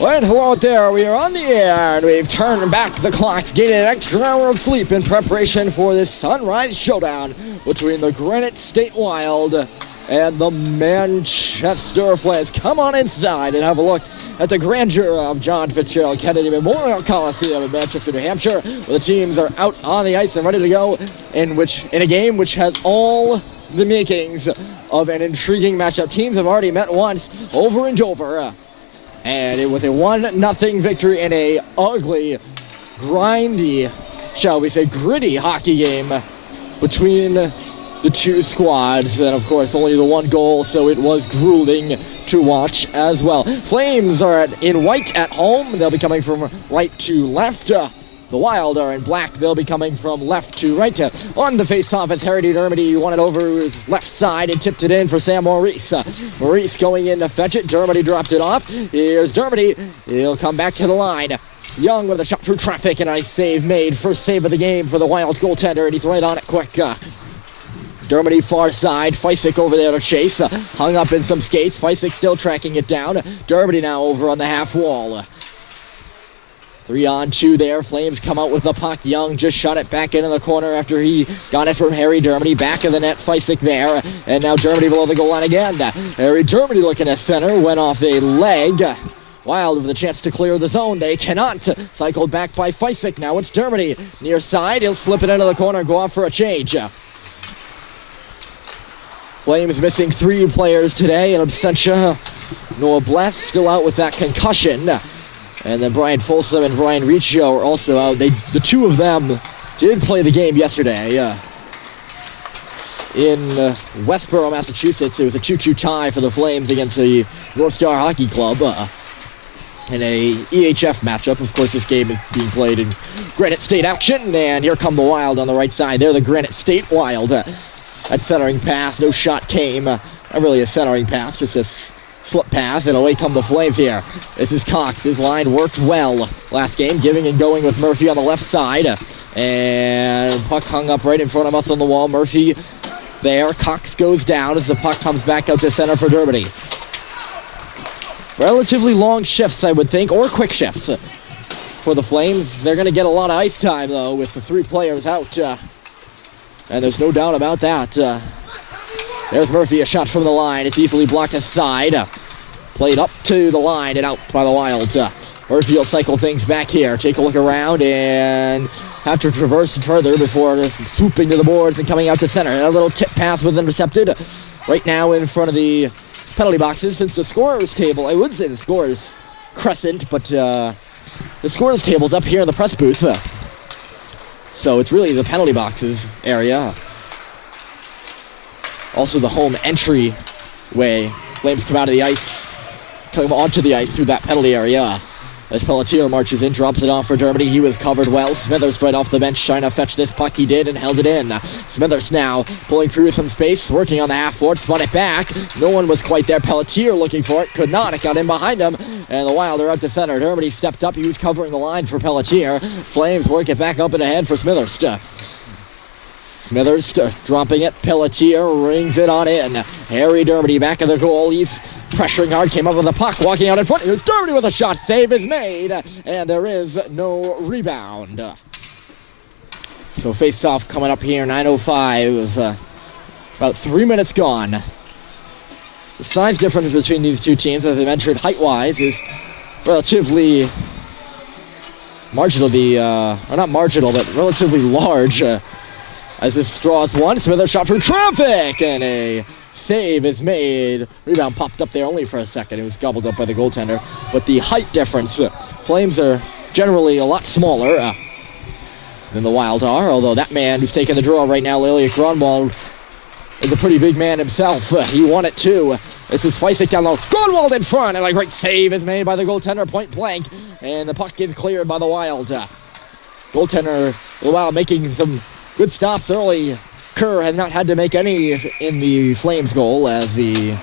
Well, hello out there. We are on the air, and we've turned back the clocks, getting an extra hour of sleep in preparation for this sunrise showdown between the Granite State Wild and the Manchester Flames. Come on inside and have a look at the grandeur of John Fitzgerald Kennedy Memorial Coliseum in Manchester, New Hampshire, where the teams are out on the ice and ready to go in a game which has all the makings of an intriguing matchup. Teams have already met once over in Dover. And it was a 1-0 victory in a ugly, grindy, shall we say, gritty hockey game between the two squads. And, of course, only the one goal, so it was grueling to watch as well. Flames are in white at home. They'll be coming from right to left. The Wild are in black. They'll be coming from left to right. On the face-off, it's Harry Dermody. Won it over his left side and tipped it in for Sam Maurice. Maurice going in to fetch it. Dermody dropped it off. Here's Dermody. He'll come back to the line. Young with a shot through traffic and a nice save made. First save of the game for the Wild goaltender, and he's right on it quick. Dermody far side. Fysick over there to chase. Hung up in some skates. Fysick still tracking it down. Dermody now over on the half wall. 3-on-2 there. Flames come out with the puck. Young just shot it back into the corner after he got it from Harry Dermody. Back of the net, Fysick there. And now Dermody below the goal line again. Harry Dermody looking at center. Went off a leg. Wild with a chance to clear the zone. They cannot. Cycled back by Fysick. Now it's Dermody. Near side. He'll slip it into the corner and go off for a change. Flames missing 3 players today. And Absentia Noah Bless still out with that concussion. And then Brian Folsom and Brian Riccio are also out. The two of them did play the game yesterday in Westboro, Massachusetts. It was a 2-2 tie for the Flames against the North Star Hockey Club in a EHF matchup. Of course, this game is being played in Granite State action. And here come the Wild on the right side. They're the Granite State Wild. That centering pass, no shot came. Not really a centering pass, just a slip pass, and away come the Flames here. This is Cox. His line worked well last game, giving and going with Murphy on the left side. And puck hung up right in front of us on the wall. Murphy there. Cox goes down as the puck comes back out to center for Dermody. Relatively long shifts, I would think, or quick shifts for the Flames. They're going to get a lot of ice time, though, with the 3 players out. And there's no doubt about that. There's Murphy, a shot from the line. It's easily blocked aside. Played up to the line and out by the Wild. Murphy will cycle things back here. Take a look around and have to traverse further before swooping to the boards and coming out to center. A little tip pass was intercepted right now in front of the penalty boxes. Since the scorer's table, I would say the scorer's crescent, but the scorer's table's up here in the press booth. So it's really the penalty boxes area. Also the home entry way. Flames come out of the ice, come onto the ice through that penalty area. As Pelletier marches in, drops it off for Dermody. He was covered well. Smithers right off the bench trying to fetch this puck. He did and held it in. Smithers now pulling through some space, working on the half-board, spun it back. No one was quite there. Pelletier looking for it, could not. It got in behind him, and the Wild are up to center. Dermody stepped up. He was covering the line for Pelletier. Flames work it back up and ahead for Smithers. Smithers dropping it. Pelletier rings it on in. Harry Dermody back of the goal. He's pressuring hard. Came up with the puck. Walking out in front. Here's Dermody with a shot. Save is made. And there is no rebound. So face-off coming up here. 9:05. It was about 3 minutes gone. The size difference between these two teams, as I mentioned, height-wise, is relatively marginal. Or not marginal, but relatively large. As this draws one, Smithers shot from traffic, and a save is made. Rebound popped up there only for a second. It was gobbled up by the goaltender. But the height difference, Flames are generally a lot smaller than the Wild are, although that man who's taking the draw right now, Elliot Grunwald, is a pretty big man himself. He won it too. This is Fysick down low. Grunwald in front, and a great save is made by the goaltender, point blank, and the puck is cleared by the Wild. Goaltender, the Wild making some good stops early. Kerr has not had to make any in the Flames goal as the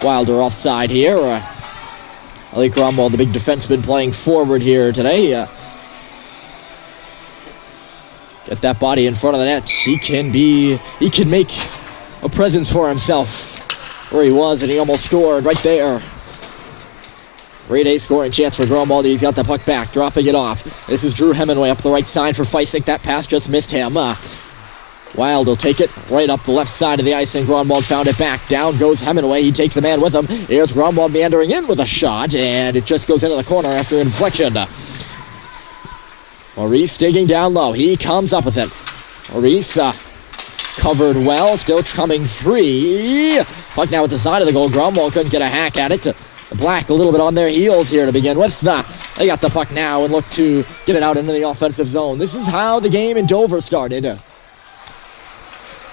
Wild are offside here. Ali Cromwell, the big defenseman, playing forward here today. Get that body in front of the net. He can make a presence for himself where he was, and he almost scored right there. Great A scoring chance for Grunwald. He's got the puck back, dropping it off. This is Drew Hemingway up the right side for Feisig. That pass just missed him. Wild will take it right up the left side of the ice, and Grunwald found it back. Down goes Hemingway. He takes the man with him. Here's Grunwald meandering in with a shot, and it just goes into the corner after inflection. Maurice digging down low. He comes up with it. Maurice covered well, still coming free. Puck now at the side of the goal. Grunwald couldn't get a hack at it. The Black a little bit on their heels here to begin with. They got the puck now and look to get it out into the offensive zone. This is how the game in Dover started.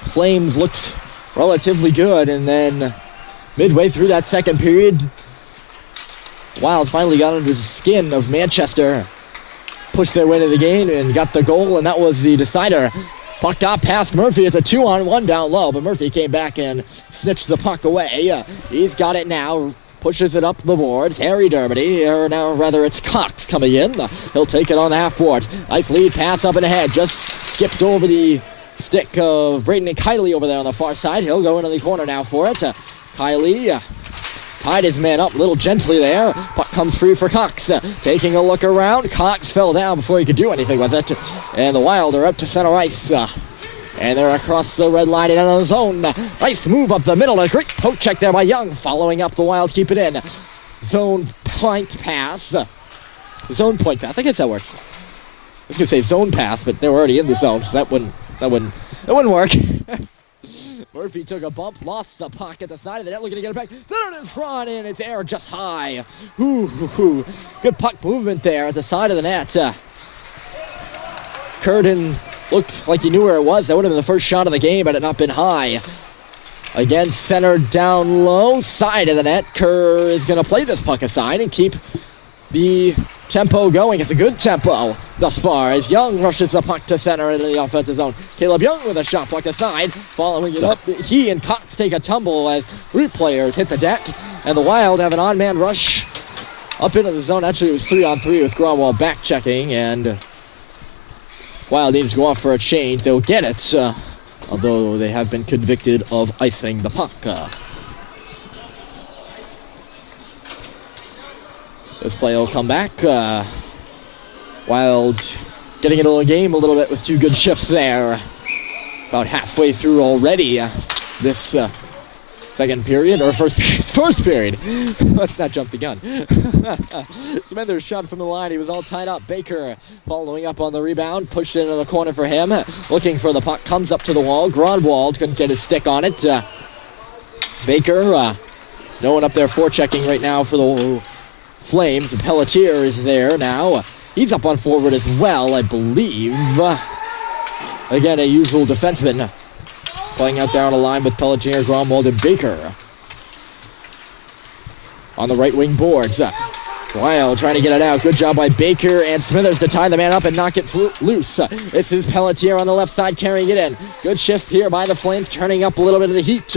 Flames looked relatively good, and then midway through that second period, Wilds finally got under the skin of Manchester, pushed their way to the game and got the goal, and that was the decider. Puck out past Murphy. It's a 2-on-1 down low, but Murphy came back and snitched the puck away. He's got it now, pushes it up the boards. Harry Dermody, or now rather it's Cox coming in. He'll take it on the half boards. Nice lead pass up and ahead, just skipped over the stick of Braden and Kiley over there on the far side. He'll go into the corner now for it. Kiley tied his man up a little gently there. Puck comes free for Cox. Taking a look around. Cox fell down before he could do anything with it. And the Wild are up to center ice. And they're across the red line and out of the zone. Nice move up the middle. A great poke check there by Young. Following up the Wild. Keep it in. Zone point pass. Zone point pass. I guess that works. I was going to say zone pass, but they were already in the zone, so that wouldn't work. Murphy took a bump, lost the puck at the side of the net, looking to get it back. Throw it in front, and it's air just high. Good puck movement there at the side of the net. Curtin looked like he knew where it was. That would have been the first shot of the game had it not been high. Again, centered down low, side of the net. Kerr is going to play this puck aside and keep the tempo going. It's a good tempo thus far as Young rushes the puck to center into the offensive zone. Caleb Young with a shot puck aside. Following it up, he and Cox take a tumble as three players hit the deck, and the Wild have an on-man rush up into the zone. Actually, it was 3-on-3 with Grunwald back checking, and Wild needed to go off for a change. They'll get it, although they have been convicted of icing the puck. This play will come back. Wild getting into the game a little bit with two good shifts there. About halfway through already this second period, or first period. Let's not jump the gun. Smithers shot from the line. He was all tied up. Baker following up on the rebound. Pushed it into the corner for him. Looking for the puck. Comes up to the wall. Grunwald couldn't get his stick on it. Baker, no one up there forechecking right now for the Flames. Pelletier is there now. He's up on forward as well, I believe. Again, a usual defenseman. Playing out there on a line with Pelletier, Grunwald, and Baker. On the right wing boards. Wild trying to get it out. Good job by Baker and Smithers to tie the man up and knock it loose. This is Pelletier on the left side carrying it in. Good shift here by the Flames, turning up a little bit of the heat.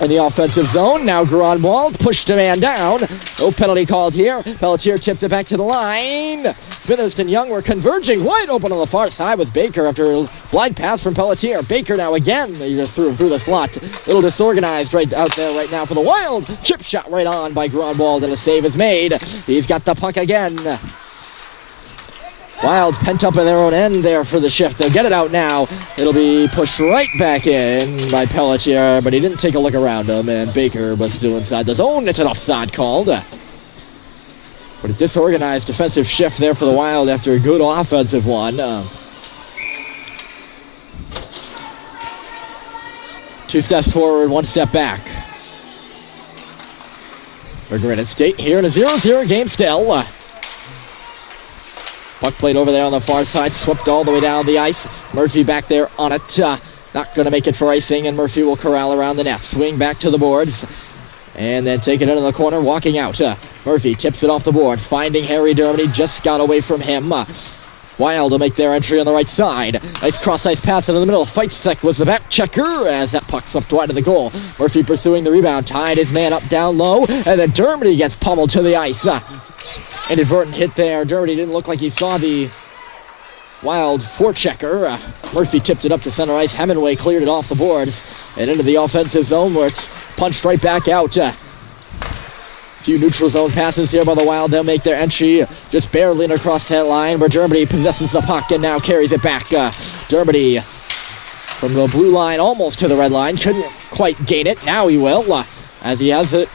In the offensive zone, now Grunwald pushed a man down. No penalty called here. Pelletier tips it back to the line. Smithers and Young were converging wide open on the far side with Baker after a blind pass from Pelletier. Baker now again, they just threw him through the slot. A little disorganized right out there right now for the Wild. Chip shot right on by Grunwald and a save is made. He's got the puck again. Wild pent up in their own end there for the shift. They'll get it out now. It'll be pushed right back in by Pelletier, but he didn't take a look around him, and Baker was still inside the zone. It's an offside called. But a disorganized defensive shift there for the Wild after a good offensive one. 2 steps forward, 1 step back. For Granite State here in a 0-0 game still. Puck played over there on the far side, swept all the way down the ice. Murphy back there on it. Not going to make it for icing, and Murphy will corral around the net. Swing back to the boards, and then take it into the corner, walking out. Murphy tips it off the boards, finding Harry Dermody, just got away from him. Wild will make their entry on the right side. Nice cross-ice pass into the middle. Fight sec was the back checker as that puck swept wide of the goal. Murphy pursuing the rebound, tied his man up down low, and then Dermody gets pummeled to the ice. Inadvertent hit there. Dermody didn't look like he saw the Wild forechecker. Murphy tipped it up to center ice. Hemingway cleared it off the boards and into the offensive zone where it's punched right back out. Few neutral zone passes here by the Wild. They'll make their entry just barely across that line where Dermody possesses the puck and now carries it back. Dermody from the blue line almost to the red line. Couldn't quite gain it. Now he will as he has it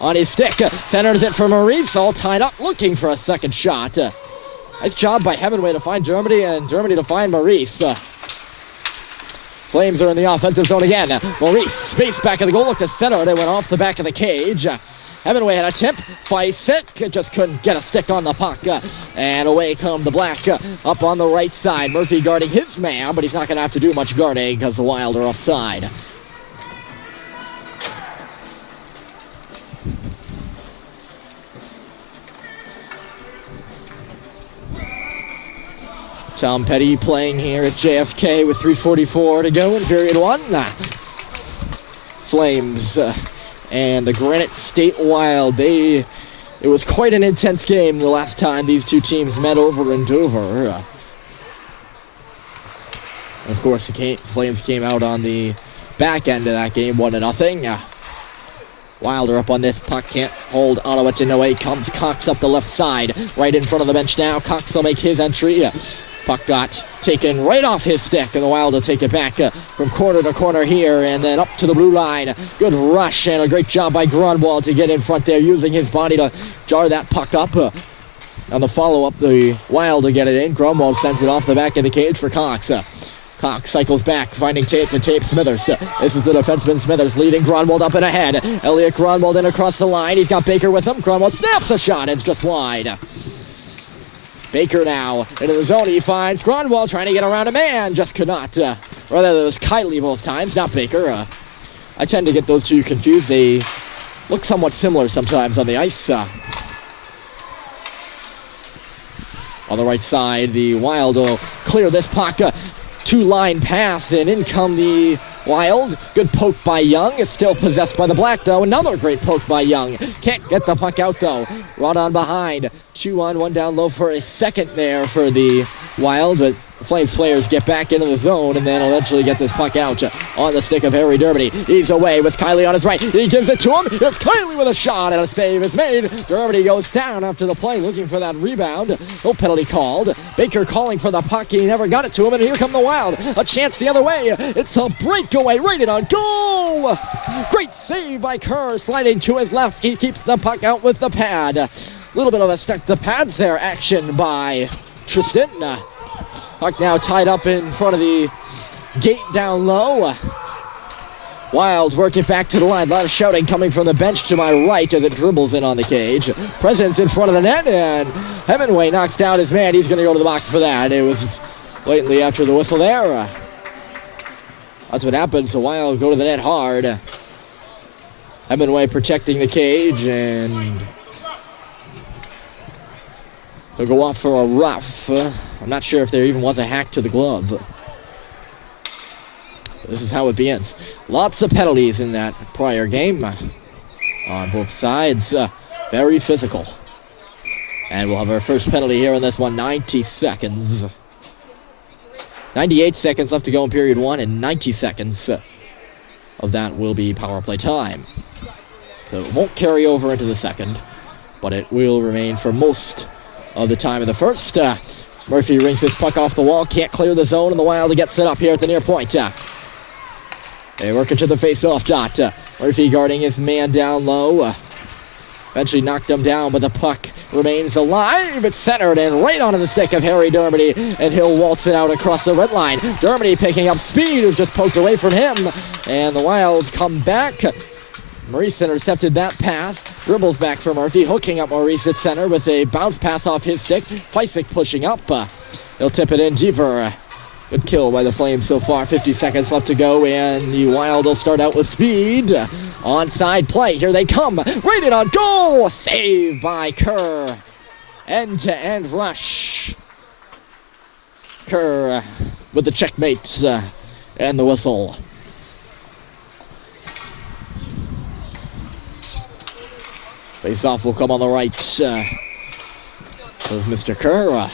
on his stick. Centers it for Maurice, all tied up, looking for a second shot. Nice job by Hemingway to find Dermody and Dermody to find Maurice. Flames are in the offensive zone again. Maurice, space back of the goal, looked to center. They went off the back of the cage. Hemingway had a tip, Fysick just couldn't get a stick on the puck, and away come the Black up on the right side. Murphy guarding his man, but he's not going to have to do much guarding because the Wild are offside. Tom Petty playing here at JFK with 3:44 to go in period one. Flames and the Granite State Wild, it was quite an intense game the last time these two teams met over in Dover. Of course, the Flames came out on the back end of that game, 1-0. Wild are up on this puck, can't hold Ottawa to no way. Comes Cox up the left side, right in front of the bench now. Cox will make his entry. Puck got taken right off his stick, and the Wild will take it back from corner to corner here, and then up to the blue line. Good rush, and a great job by Grunwald to get in front there, using his body to jar that puck up. On the follow-up, the Wild will get it in. Grunwald sends it off the back of the cage for Cox. Cox cycles back, finding tape to tape Smithers. This is the defenseman Smithers leading Grunwald up and ahead. Elliot Grunwald in across the line. He's got Baker with him. Grunwald snaps a shot. It's just wide. Baker now into the zone. He finds Grunwald trying to get around a man. Just could not. Rather, it was Kiley both times, not Baker. I tend to get those two confused. They look somewhat similar sometimes on the ice. On the right side, the Wild will clear this puck. Two-line pass, and in come the Wild. Good poke by Young. It's still possessed by the Black, though. Another great poke by Young. Can't get the puck out, though. Rod on behind. 2-on-1 down low for a second there for the Wild, but the Flames players get back into the zone and then eventually get this puck out on the stick of Harry Dermody. He's away with Kiley on his right. He gives it to him. It's Kiley with a shot, and a save is made. Dermody goes down after the play, looking for that rebound. No penalty called. Baker calling for the puck. He never got it to him, and here come the Wild. A chance the other way. It's a breakaway. Rated on goal. Great save by Kerr, sliding to his left. He keeps the puck out with the pad. A little bit of a stuck the pads there action by Tristan. Puck now tied up in front of the gate down low. Wild work it back to the line. A lot of shouting coming from the bench to my right as it dribbles in on the cage. Presence in front of the net, and Hemingway knocks down his man. He's going to go to the box for that. It was blatantly after the whistle there. That's what happens. The Wild go to the net hard. Hemingway protecting the cage, and they'll go off for a rough. I'm not sure if there even was a hack to the glove. This is how it begins. Lots of penalties in that prior game on both sides. Very physical. And we'll have our first penalty here in this one. 90 seconds. 98 seconds left to go in period one, and 90 seconds of that will be power play time. So it won't carry over into the second, but it will remain for most of the time of the first. Murphy rings his puck off the wall, can't clear the zone, and the Wild gets set up here at the near point. They work it to the face-off dot. Murphy guarding his man down low. Eventually knocked him down, but the puck remains alive. It's centered and right onto the stick of Harry Dermody, and he'll waltz it out across the red line. Dermody picking up speed, who's just poked away from him, and the Wild come back. Maurice intercepted that pass, dribbles back for Murphy, hooking up Maurice at center with a bounce pass off his stick. Fysick pushing up. He'll tip it in deeper. Good kill by the Flames so far. 50 seconds left to go, and the Wild will start out with speed. Onside play. Here they come. Rated on goal. Save by Kerr. End-to-end rush. Kerr with the checkmate and the whistle. Face-off will come on the right of Mr. Kerr.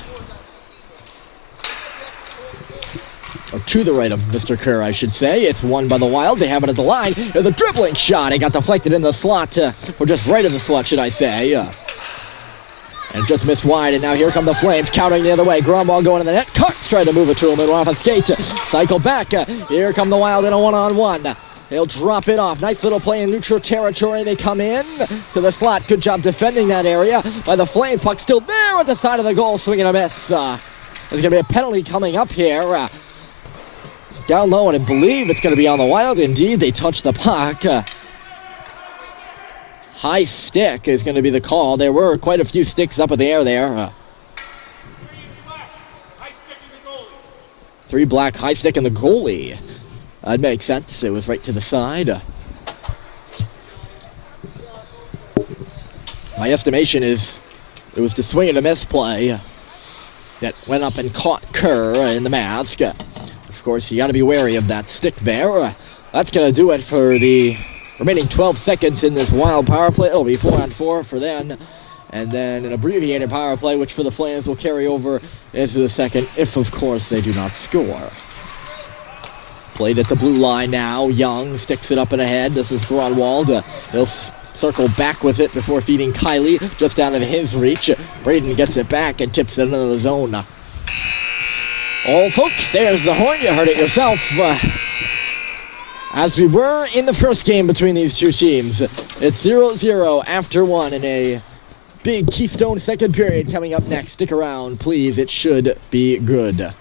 or to the right of Mr. Kerr, I should say. It's won by the Wild. They have it at the line. There's a dribbling shot. It got deflected in the slot, or just right of the slot, should I say. And just missed wide, and now here come the Flames, countering the other way. Grunwald going in the net. Kurtz tried to move it to him, and off a skate. Cycle back. Here come the Wild in a one-on-one. He'll drop it off. Nice little play in neutral territory. They come in to the slot. Good job defending that area by the Flames. Puck still there at the side of the goal. Swing and a miss. There's going to be a penalty coming up here. Down low, and I believe it's going to be on the Wild. Indeed, they touched the puck. High stick is going to be the call. There were quite a few sticks up in the air there. 3 black, high stick, and the goalie. That makes sense. It was right to the side. My estimation is it was the swing and a miss play that went up and caught Kerr in the mask. Of course, you got to be wary of that stick there. That's going to do it for the remaining 12 seconds in this Wild power play. It'll be 4-on-4 for them. And then an abbreviated power play, which for the Flames will carry over into the second, if, of course, they do not score. Played at the blue line now. Young sticks it up and ahead. This is Grunwald. He'll circle back with it before feeding Kylie just out of his reach. Braden gets it back and tips it into the zone. Oh, folks, there's the horn. You heard it yourself. As we were in the first game between these two teams, it's 0-0 after 1 in a big Keystone second period coming up next. Stick around, please. It should be good.